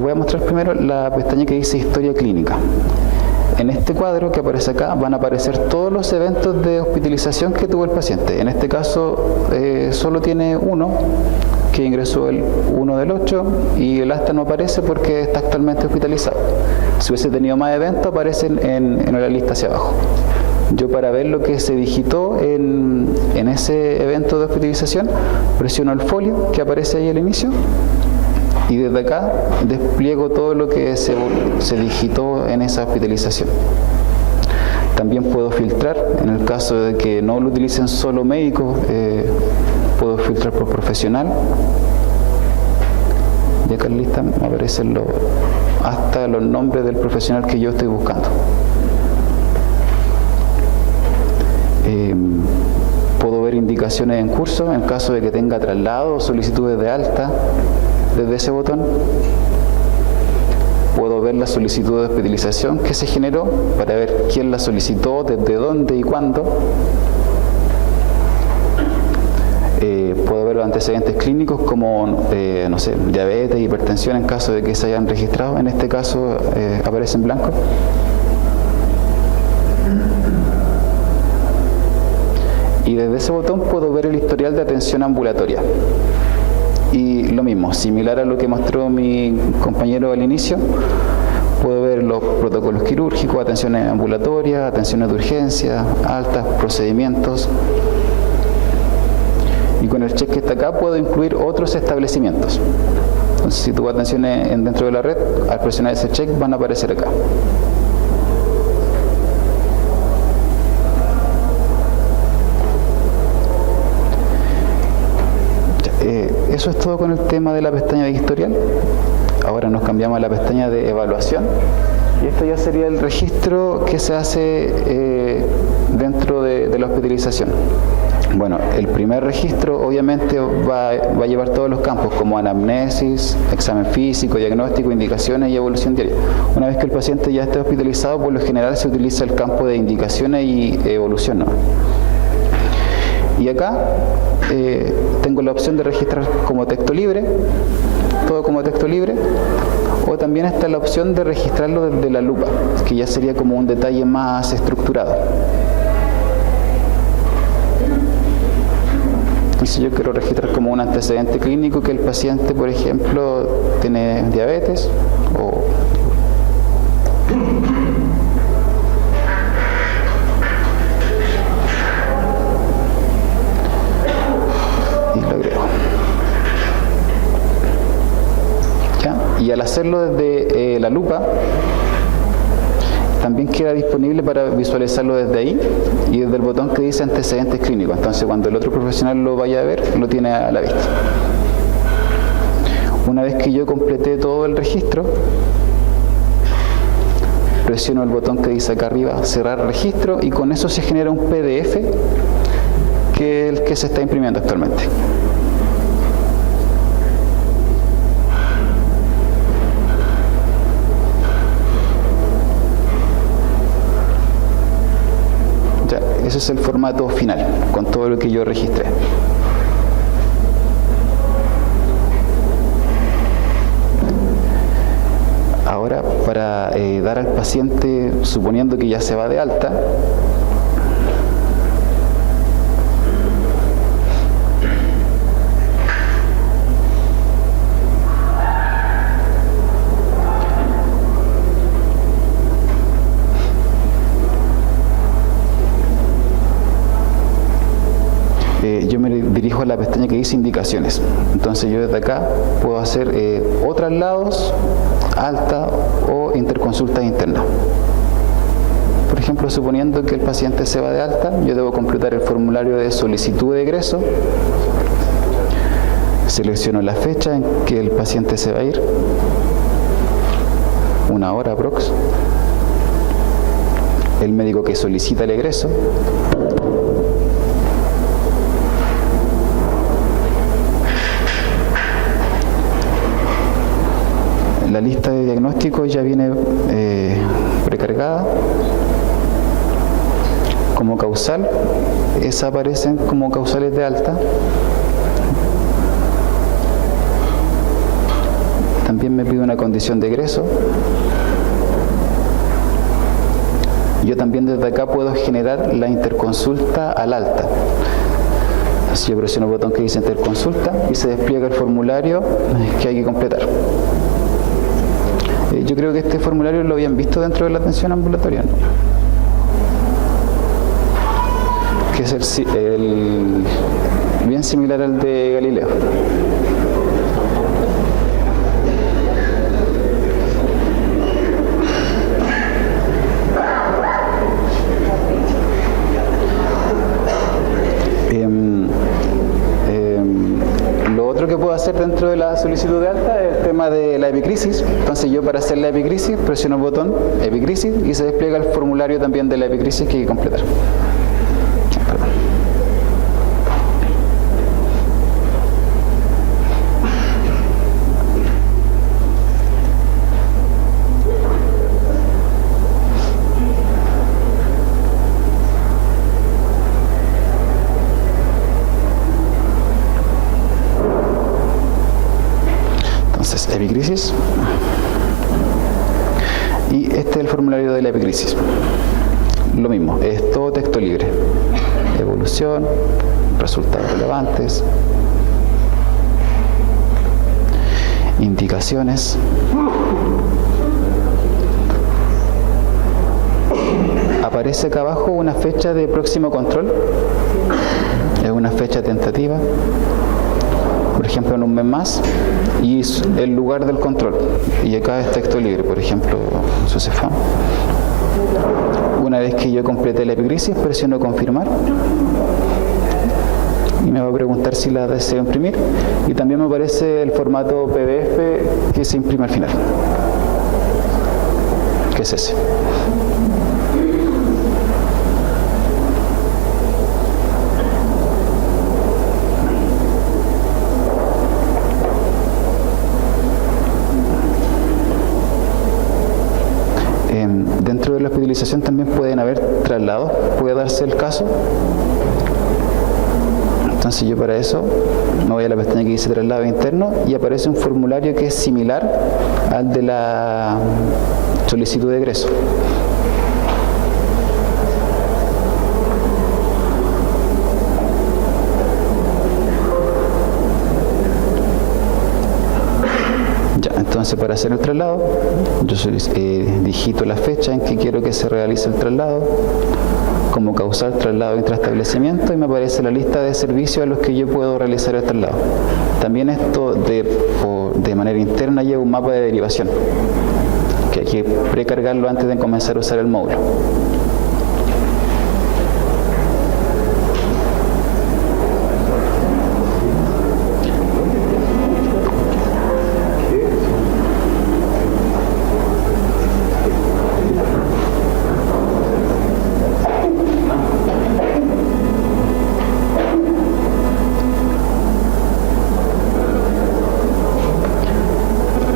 Voy a mostrar primero la pestaña que dice Historia Clínica. En este cuadro que aparece acá van a aparecer todos los eventos de hospitalización que tuvo el paciente. En este caso solo tiene uno, que ingresó el 1 del 8, y el asta no aparece porque está actualmente hospitalizado. Si hubiese tenido más eventos, aparecen en la lista hacia abajo. Yo, para ver lo que se digitó en ese evento de hospitalización, presiono el folio que aparece ahí al inicio, y desde acá despliego todo lo que se digitó en esa hospitalización. También puedo filtrar, en el caso de que no lo utilicen solo médicos, puedo filtrar por profesional. Y acá en la lista me aparecen hasta los nombres del profesional que yo estoy buscando. Puedo ver indicaciones en curso en caso de que tenga traslado o solicitudes de alta. Desde ese botón puedo ver la solicitud de hospitalización que se generó para ver quién la solicitó, desde dónde y cuándo. Puedo ver los antecedentes clínicos como, no sé, diabetes, hipertensión, en caso de que se hayan registrado. En este caso aparece en blanco. Y desde ese botón puedo ver el historial de atención ambulatoria. Y lo mismo, similar a lo que mostró mi compañero al inicio, puedo ver los protocolos quirúrgicos, atenciones ambulatorias, atenciones de urgencia, altas, procedimientos. Y con el check que está acá puedo incluir otros establecimientos. Entonces, si tuvo atenciones dentro de la red, al presionar ese check van a aparecer acá. Eso es todo con el tema de la pestaña de historial. Ahora nos cambiamos a la pestaña de evaluación, y esto ya sería el registro que se hace dentro de la hospitalización. Bueno, el primer registro obviamente va a llevar todos los campos, como anamnesis, examen físico, diagnóstico, indicaciones y evolución diaria. Una vez que el paciente ya esté hospitalizado, por lo general se utiliza el campo de indicaciones y evolución, ¿no? Y acá tengo la opción de registrar como texto libre, todo como texto libre, o también está la opción de registrarlo desde la lupa, que ya sería como un detalle más estructurado. Entonces yo quiero registrar como un antecedente clínico que el paciente, por ejemplo, tiene diabetes y lo agrego. ¿Ya? Y al hacerlo desde la lupa, también queda disponible para visualizarlo desde ahí y desde el botón que dice antecedentes clínicos. Entonces, cuando el otro profesional lo vaya a ver, lo tiene a la vista. Una vez que yo completé todo el registro, presiono el botón que dice acá arriba, cerrar registro, y con eso se genera un PDF que es el que se está imprimiendo actualmente. Ya, ese es el formato final, con todo lo que yo registré. Ahora, para dar al paciente, suponiendo que ya se va de alta, yo me dirijo a la pestaña que dice indicaciones. Entonces yo desde acá puedo hacer o traslados, alta o interconsultas internas. Por ejemplo, suponiendo que el paciente se va de alta, yo debo completar el formulario de solicitud de egreso, selecciono la fecha en que el paciente se va a ir, 1 hora aprox, el médico que solicita el egreso, la lista de diagnósticos ya viene precargada. Como causal, esas aparecen como causales de alta. También me pide una condición de egreso. Yo también desde acá puedo generar la interconsulta al alta. Así yo presiono el botón que dice interconsulta y se despliega el formulario que hay que completar. Yo creo que este formulario lo habían visto dentro de la atención ambulatoria, ¿no? Que es bien similar al de Galileo. Lo otro que puedo hacer dentro de la solicitud de alta es el tema de la epicrisis. Entonces yo, para hacer la epicrisis, presiono el botón epicrisis y se despliega el formulario también de la epicrisis que hay que completar. Epicrisis, y este es el formulario de la epicrisis. Lo mismo, es todo texto libre: evolución, resultados relevantes, indicaciones, aparece acá abajo una fecha de próximo control, es una fecha tentativa, por ejemplo en un mes más, y el lugar del control, y acá es texto libre, por ejemplo SUSEFAM. Una vez que yo complete la epicrisis, presiono confirmar y me va a preguntar si la deseo imprimir, y también me aparece el formato PDF que se imprime al final, que es ese. Dentro de la hospitalización también pueden haber traslados, puede darse el caso. Entonces yo para eso me voy a la pestaña que dice traslado interno y aparece un formulario que es similar al de la solicitud de egreso. Entonces, para hacer el traslado, yo digito la fecha en que quiero que se realice el traslado, como causal traslado intraestablecimiento, y me aparece la lista de servicios a los que yo puedo realizar el traslado. También esto de manera interna lleva un mapa de derivación, que que hay que precargarlo antes de comenzar a usar el módulo.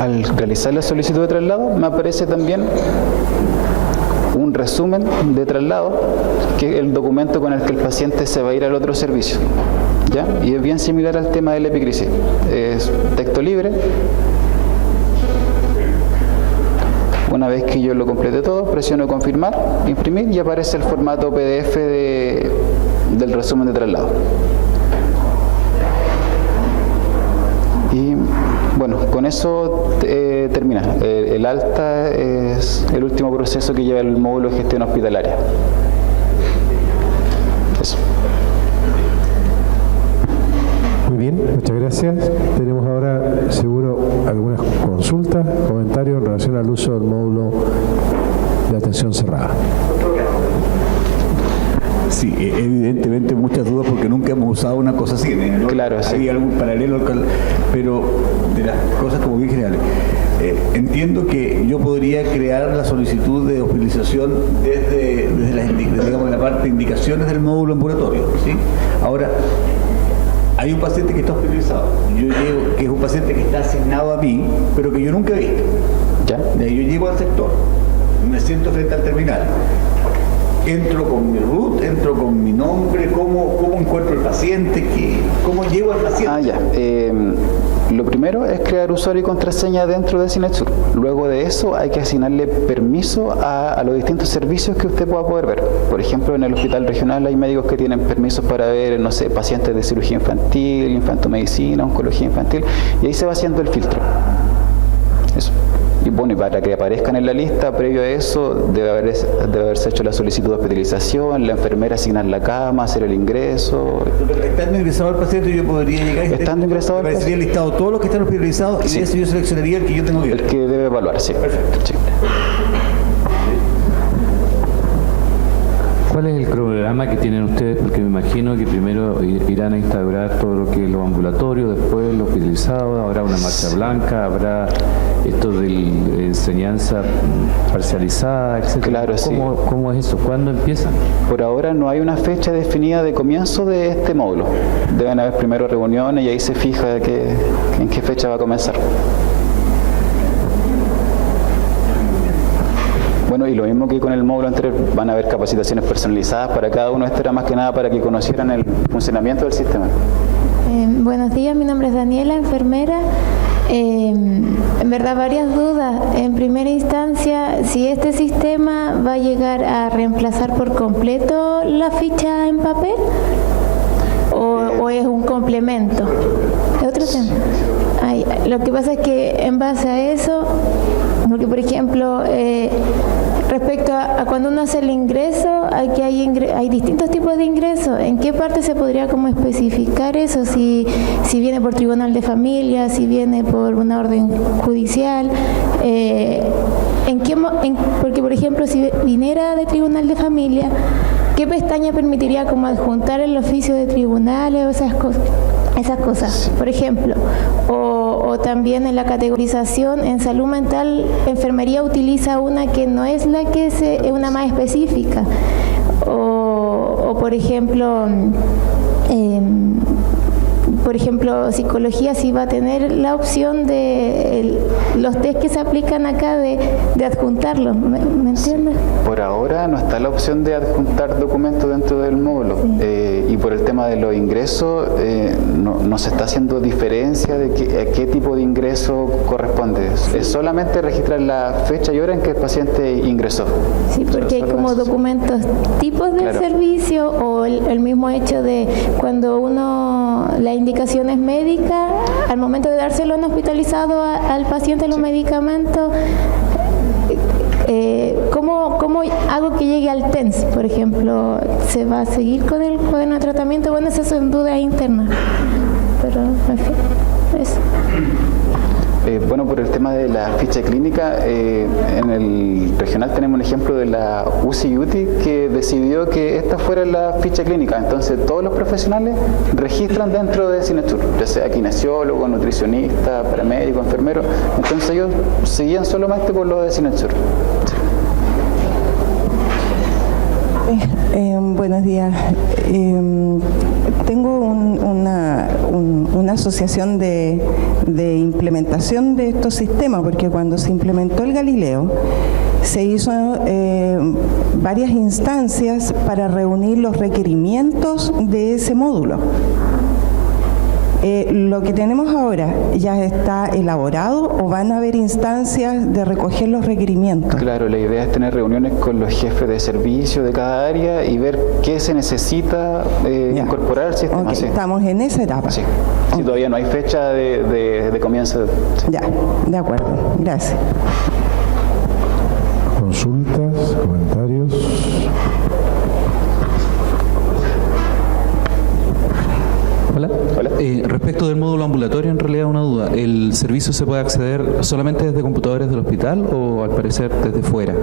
Al realizar la solicitud de traslado me aparece también un resumen de traslado, que es el documento con el que el paciente se va a ir al otro servicio, ¿ya? Y es bien similar al tema del epicrisis. Es texto libre. Una vez que yo lo complete todo, presiono confirmar, imprimir y aparece el formato PDF del resumen de traslado. Y bueno, con eso termina. El alta es el último proceso que lleva el módulo de gestión hospitalaria. Eso. Muy bien, muchas gracias. Tenemos ahora seguro algunas consultas, comentarios en relación al uso del módulo de atención cerrada. Sí, evidentemente muchas dudas porque nunca hemos usado una cosa así, ¿no? Claro, sí. Hay algún paralelo, pero de las cosas como bien generales. Entiendo que yo podría crear la solicitud de hospitalización desde digamos, la parte de indicaciones del módulo ambulatorio, ¿sí? Ahora, hay un paciente que está hospitalizado, yo llego, que es un paciente que está asignado a mí, pero que yo nunca he visto. ¿Ya? Yo llego al sector, me siento frente al terminal. Entro con mi root, entro con mi nombre, ¿cómo encuentro el paciente? ¿Cómo llevo al paciente? Lo primero es crear usuario y contraseña dentro de Cinexur. Luego de eso hay que asignarle permiso a los distintos servicios que usted pueda poder ver. Por ejemplo, en el hospital regional hay médicos que tienen permisos para ver, no sé, pacientes de cirugía infantil, infantomedicina, oncología infantil, y ahí se va haciendo el filtro. Eso. Y bueno, y para que aparezcan en la lista, previo a eso, debe haberse hecho la solicitud de hospitalización, la enfermera asignar la cama, hacer el ingreso. Estando ingresado el paciente, yo podría llegar y estando ingresado el paciente, sería listado todos los que están hospitalizados, sí. Y de eso yo seleccionaría el que yo tengo que ver. El que debe evaluar, sí. Perfecto. Sí. ¿Cuál es el cronograma que tienen ustedes? Porque me imagino que primero irán a instaurar todo lo que es lo ambulatorio, después lo hospitalizado, habrá una marcha blanca, habrá esto de enseñanza parcializada, etc. Claro, sí. ¿Cómo es eso? ¿Cuándo empiezan? Por ahora no hay una fecha definida de comienzo de este módulo. Deben haber primero reuniones y ahí se fija en qué fecha va a comenzar. Bueno, y lo mismo que con el módulo anterior, van a haber capacitaciones personalizadas para cada uno. Esto era más que nada para que conocieran el funcionamiento del sistema. Buenos días, mi nombre es Daniela, enfermera. En verdad, varias dudas. En primera instancia, si este sistema va a llegar a reemplazar por completo la ficha en papel o es un complemento. ¿Es otro tema? Lo que pasa es que en base a eso, porque por ejemplo, respecto a cuando uno hace el ingreso, aquí hay distintos tipos de ingresos. ¿En qué parte se podría como especificar eso? Si viene por tribunal de familia, si viene por una orden judicial. Porque por ejemplo, si viniera de tribunal de familia, ¿qué pestaña permitiría como adjuntar el oficio de tribunales o esas cosas? Por ejemplo, o también en la categorización en salud mental, enfermería utiliza una que no es la que es una más específica. O por ejemplo, psicología sí va a tener la opción de los test que se aplican acá de adjuntarlos. ¿Me entiendes? Por ahora no está la opción de adjuntar documentos dentro del módulo. Sí. Y por el tema de los ingresos, no se está haciendo diferencia de a qué tipo de ingreso corresponde. Sí. Es solamente registrar la fecha y hora en que el paciente ingresó. Sí, porque hay como documentos, tipos del servicio o el mismo hecho de cuando la indicación es médica, al momento de dárselo en hospitalizado al paciente los medicamentos, ¿cómo hago que llegue al TENS, por ejemplo? ¿Se va a seguir con el cuaderno de tratamiento? Bueno, esas son dudas internas, pero en fin, eso. Bueno, por el tema de la ficha clínica, en el regional tenemos un ejemplo de la UCI UTI que decidió que esta fuera la ficha clínica. Entonces todos los profesionales registran dentro de Cinechur, ya sea kinesiólogo, nutricionista, paramédico, enfermero. Entonces ellos seguían solamente por lo de Cinechur. Buenos días. Tengo una asociación de implementación de estos sistemas, porque cuando se implementó el Galileo, se hizo varias instancias para reunir los requerimientos de ese módulo. ¿Lo que tenemos ahora ya está elaborado o van a haber instancias de recoger los requerimientos? Claro, la idea es tener reuniones con los jefes de servicio de cada área y ver qué se necesita incorporar al sistema. Okay, sí. Estamos en esa etapa. Sí, sí, todavía no hay fecha de comienzo. Sí. Ya, de acuerdo. Gracias. Consultas, comentarios. Hola. Hola. Respecto del módulo ambulatorio, en realidad una duda. ¿El servicio se puede acceder solamente desde computadores del hospital o al parecer desde fuera,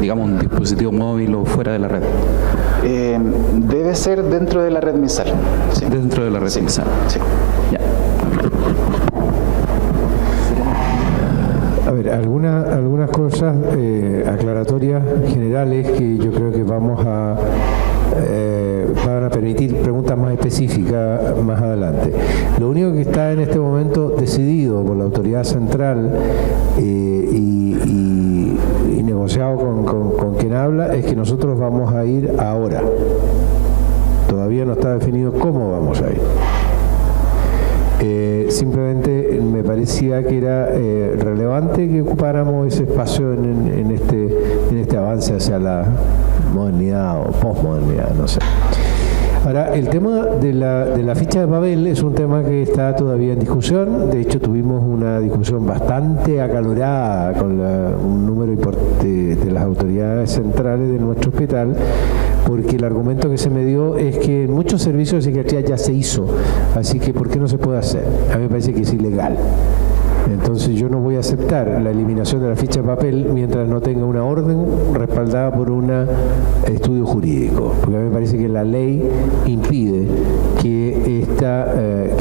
digamos un dispositivo móvil o fuera de la red? Debe ser dentro de la red MinSal. Sí. Dentro de la red MinSal. Sí. Ya. A ver, algunas cosas aclaratorias generales que yo creo que van a permitir preguntas más específicas más adelante. Lo único que está en este momento decidido por la autoridad central y negociado con quien habla es que nosotros vamos a ir ahora. Todavía no está definido cómo vamos a ir. Simplemente me parecía que era relevante que ocupáramos ese espacio en este avance hacia la modernidad o posmodernidad, no sé. Ahora, el tema de la ficha de papel es un tema que está todavía en discusión. De hecho, tuvimos una discusión bastante acalorada con un número importante de las autoridades centrales de nuestro hospital, porque el argumento que se me dio es que en muchos servicios de psiquiatría ya se hizo, así que ¿por qué no se puede hacer? A mí me parece que es ilegal. Entonces yo no voy a aceptar la eliminación de la ficha de papel mientras no tenga una orden respaldada por un estudio jurídico, porque a mí me parece que la ley impide que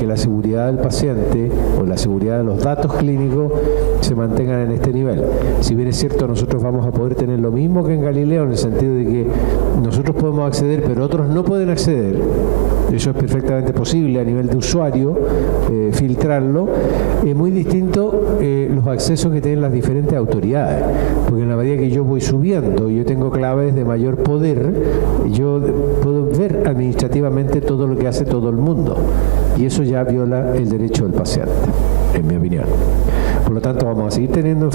la seguridad del paciente o la seguridad de los datos clínicos se mantengan en este nivel. Si bien es cierto, nosotros vamos a poder tener lo mismo que en Galileo, en el sentido de que nosotros podemos acceder, pero otros no pueden acceder. Eso es perfectamente posible a nivel de usuario, filtrarlo. Es muy distinto los accesos que tienen las diferentes autoridades, porque en la medida que yo voy subiendo, yo tengo claves de mayor poder, yo puedo ver administrativamente todo lo que hace todo el mundo, y eso ya viola el derecho del paciente, en mi opinión. Por lo tanto, vamos a seguir teniendo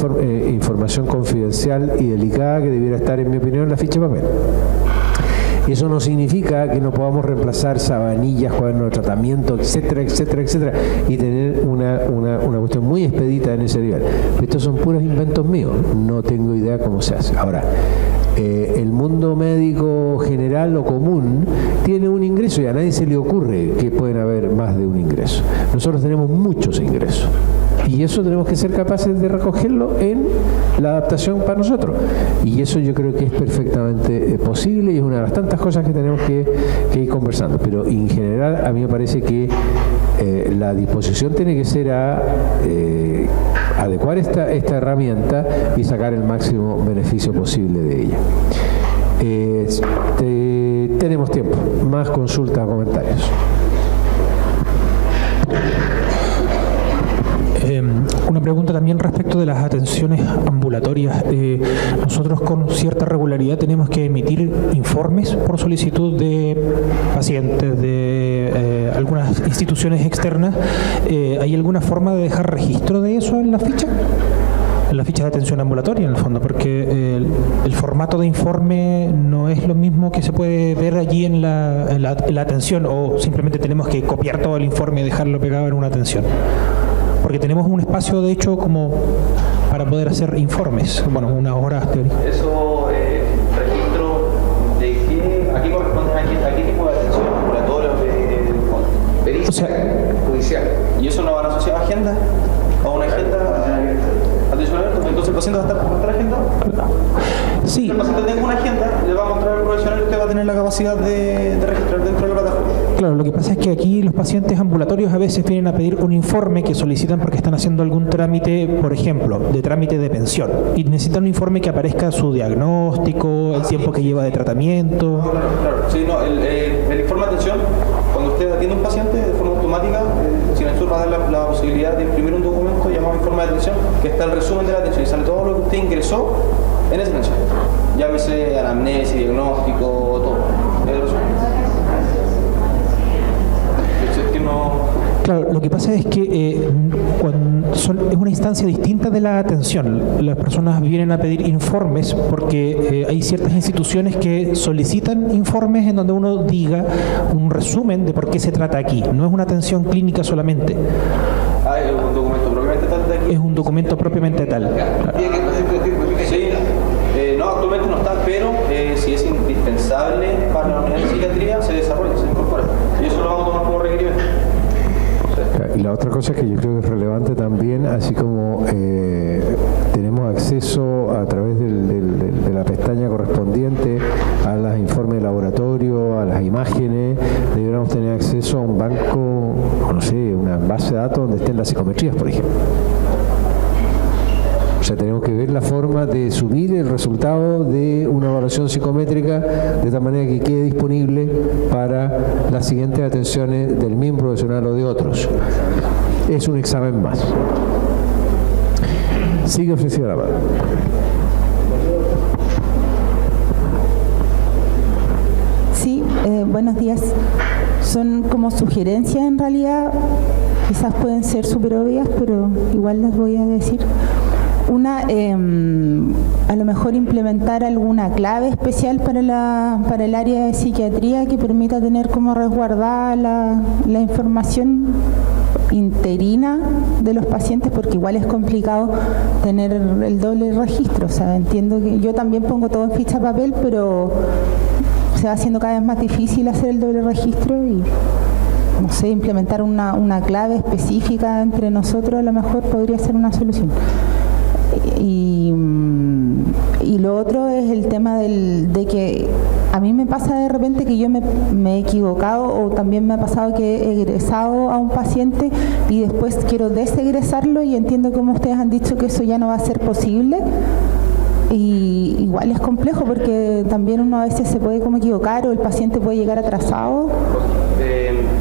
información confidencial y delicada que debiera estar, en mi opinión, en la ficha de papel. Eso no significa que no podamos reemplazar sabanillas, cuadernos de tratamiento, etcétera, etcétera, etcétera, y tener una cuestión muy expedita en ese nivel. Estos son puros inventos míos, no tengo idea cómo se hace. Ahora, el mundo médico general o común tiene un ingreso y a nadie se le ocurre que pueden haber más de un ingreso. Nosotros tenemos muchos ingresos. Y eso tenemos que ser capaces de recogerlo en la adaptación para nosotros. Y eso yo creo que es perfectamente posible y es una de las tantas cosas que tenemos que ir conversando. Pero en general a mí me parece que la disposición tiene que ser a adecuar esta herramienta y sacar el máximo beneficio posible de ella. Tenemos tiempo. Más consultas o comentarios. Una pregunta también respecto de las atenciones ambulatorias. Nosotros con cierta regularidad tenemos que emitir informes por solicitud de pacientes de algunas instituciones externas. ¿Hay alguna forma de dejar registro de eso en la ficha? En la ficha de atención ambulatoria, en el fondo, porque el formato de informe no es lo mismo que se puede ver allí en la atención, o simplemente tenemos que copiar todo el informe y dejarlo pegado en una atención. Porque tenemos un espacio, de hecho, como para poder hacer informes, bueno, unas horas teóricas. Eso, registro de qué, ¿a qué corresponde a qué tipo de atención ambulatoria pericia, judicial? ¿Y eso no van asociado a agenda? ¿A una agenda? Entonces el paciente va a estar agendado. Sí. El paciente tenga una agenda, le va a mostrar al profesional y usted va a tener la capacidad de registrar dentro de la plataforma. Claro, lo que pasa es que aquí los pacientes ambulatorios a veces vienen a pedir un informe que solicitan porque están haciendo algún trámite, por ejemplo, de trámite de pensión. Y necesitan un informe que aparezca su diagnóstico, el tiempo que lleva de tratamiento. Claro. Sí, no, el informe de atención, cuando usted atiende a un paciente de forma automática, Sinasur va a dar la posibilidad de imprimir un documento llamado informe de atención, que está el resumen de la atención y sale todo lo que usted ingresó en esa atención. Llámese anamnesis, diagnóstico, todo. El resumen. Claro, lo que pasa es que es una instancia distinta de la atención. Las personas vienen a pedir informes porque hay ciertas instituciones que solicitan informes en donde uno diga un resumen de por qué se trata aquí. No es una atención clínica solamente. ¿Es un documento propiamente tal de aquí? Es un documento propiamente tal. Sí, no, actualmente no está, pero si es indispensable para la unidad de psiquiatría, se desarrolla, se incorpora. Y eso lo vamos a tomar como requerimiento. Y la otra cosa que yo creo que es relevante también, así como tenemos acceso a través de la pestaña correspondiente a los informes de laboratorio, a las imágenes, deberíamos tener acceso a un banco, no sé, una base de datos donde estén las psicometrías, por ejemplo. O sea, tenemos que ver la forma de subir el resultado de una evaluación psicométrica de tal manera que quede disponible para las siguientes atenciones del mismo profesional o de otros. Es un examen más. Sigue ofrecida la palabra. Sí, buenos días. Son como sugerencias en realidad, quizás pueden ser súper obvias, pero igual las voy a decir. Una, a lo mejor implementar alguna clave especial para el área de psiquiatría que permita tener como resguardada la información interina de los pacientes, porque igual es complicado tener el doble registro. O sea, entiendo que yo también pongo todo en ficha papel, pero se va haciendo cada vez más difícil hacer el doble registro y, no sé, implementar una clave específica entre nosotros a lo mejor podría ser una solución. Y lo otro es el tema de que a mí me pasa de repente que yo me he equivocado, o también me ha pasado que he egresado a un paciente y después quiero desegresarlo, y entiendo como ustedes han dicho que eso ya no va a ser posible. Y igual es complejo porque también uno a veces se puede como equivocar, o el paciente puede llegar atrasado.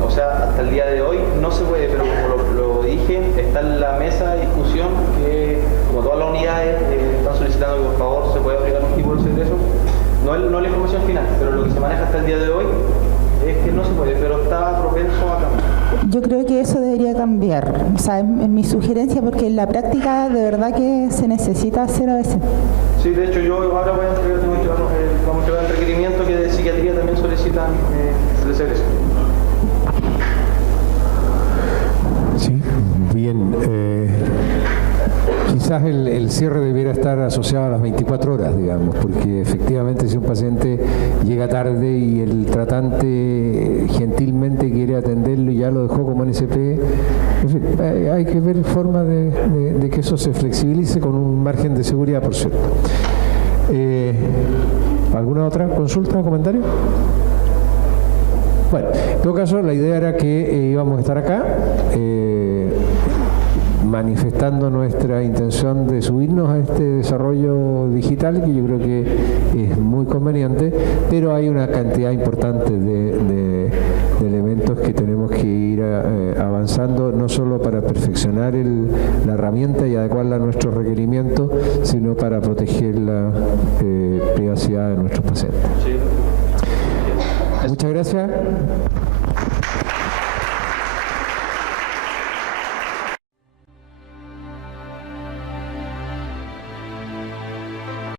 O sea, hasta el día de hoy no se puede, pero como lo dije, está en la mesa de discusión que, como todas las unidades están solicitando que por favor se pueda aplicar un tipo de secreto, no la información final, pero lo que se maneja hasta el día de hoy es que no se puede, pero está propenso a cambiar. Yo creo que eso debería cambiar, o sea, es mi sugerencia, porque en la práctica de verdad que se necesita hacer a veces. Sí, de hecho yo ahora voy a entregar, vamos a entregar el requerimiento que de psiquiatría también solicitan el secreto. Sí, bien. Quizás el cierre debiera estar asociado a las 24 horas, digamos, porque efectivamente si un paciente llega tarde y el tratante gentilmente quiere atenderlo y ya lo dejó como NSP, en fin, hay que ver forma de que eso se flexibilice con un margen de seguridad, por cierto. ¿Alguna otra consulta o comentario? Bueno, en todo caso, la idea era que íbamos a estar acá manifestando nuestra intención de subirnos a este desarrollo digital, que yo creo que es muy conveniente, pero hay una cantidad importante de elementos que tenemos que ir avanzando, no solo para perfeccionar la herramienta y adecuarla a nuestros requerimientos, sino para proteger la privacidad de nuestros pacientes. Muchas gracias.